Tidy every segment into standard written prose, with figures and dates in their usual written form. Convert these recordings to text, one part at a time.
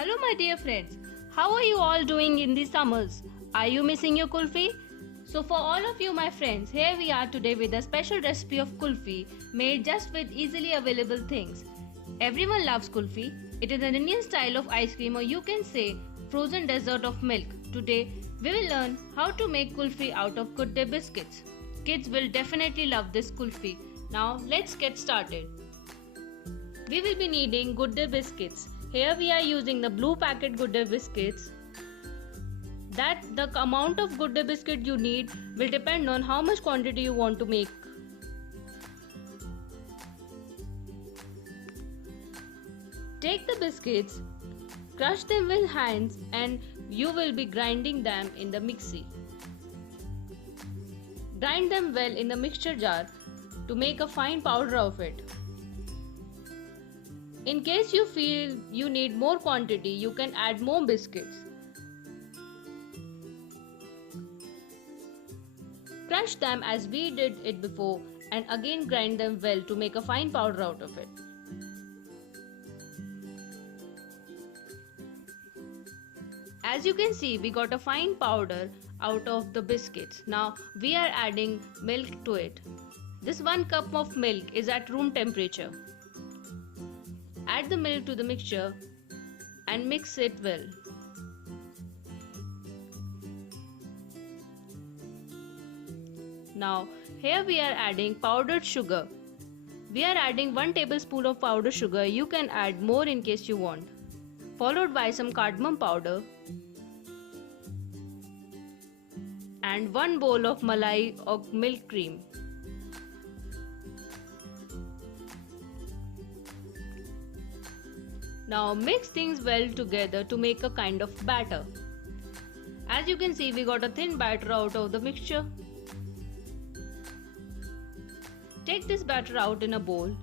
Hello my dear friends, how are you all doing in these summers? Are you missing your kulfi? So for all of you my friends, here we are today with a special recipe of kulfi made just with easily available things. Everyone loves kulfi. It is an Indian style of ice cream, or you can say frozen dessert of milk. Today we will learn how to make kulfi out of Good Day biscuits. Kids will definitely love this kulfi. Now let's get started. We will be needing Good Day biscuits. Here we are using the blue packet Good Day biscuits. The amount of Good Day biscuit you need will depend on how much quantity you want to make. Take the biscuits, crush them with hands, and you will be grinding them in the mixie. Grind them well in the mixture jar to make a fine powder of it. In case you feel you need more quantity, you can add more biscuits. Crush them as we did it before and again grind them well to make a fine powder out of it. As you can see, we got a fine powder out of the biscuits. Now we are adding milk to it. This 1 cup of milk is at room temperature. Add the milk to the mixture and mix it well. Now here we are adding powdered sugar. We are adding 1 tablespoon of powdered sugar. You can add more in case you want. Followed by some cardamom powder and 1 bowl of malai or milk cream. Now mix things well together to make a kind of batter. As you can see, we got a thin batter out of the mixture. Take this batter out in a bowl.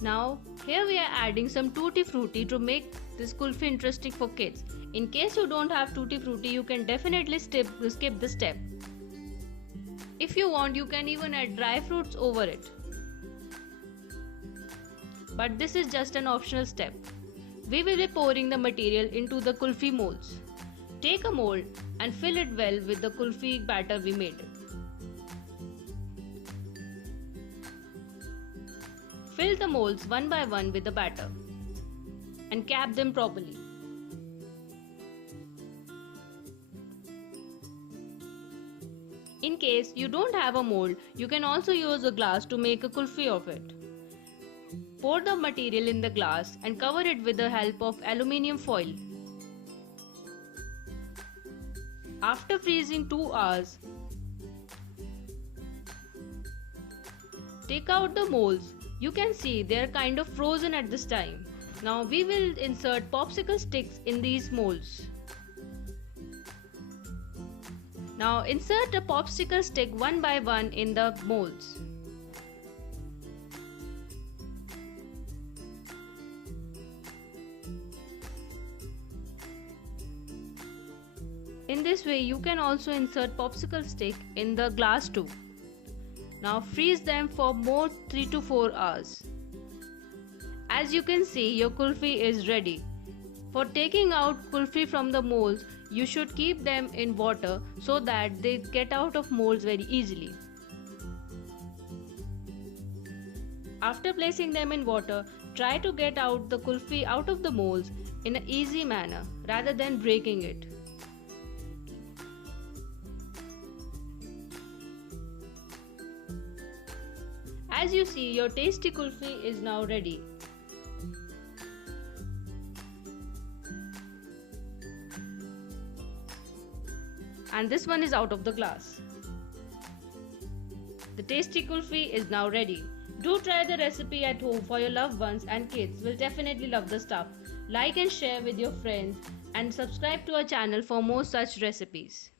Now here we are adding some tutti frutti to make this kulfi interesting for kids. In case you don't have tutti frutti, you can definitely skip this step. If you want, you can even add dry fruits over it. But this is just an optional step. We will be pouring the material into the kulfi molds. Take a mold and fill it well with the kulfi batter we made. Fill the molds one by one with the batter and cap them properly. In case you don't have a mold, you can also use a glass to make a kulfi of it. Pour the material in the glass and cover it with the help of aluminium foil. After freezing 2 hours, take out the molds. You can see they are kind of frozen at this time. Now we will insert popsicle sticks in these molds. Now insert a popsicle stick one by one in the molds. In this way, you can also insert popsicle stick in the glass too. Now freeze them for more 3 to 4 hours. As you can see, your kulfi is ready. For taking out kulfi from the molds, you should keep them in water so that they get out of molds very easily. After placing them in water, try to get out the kulfi out of the molds in an easy manner rather than breaking it. As you see, your tasty kulfi is now ready. And this one is out of the glass. The tasty kulfi is now ready. Do try the recipe at home for your loved ones, and kids will definitely love the stuff. Like and share with your friends and subscribe to our channel for more such recipes.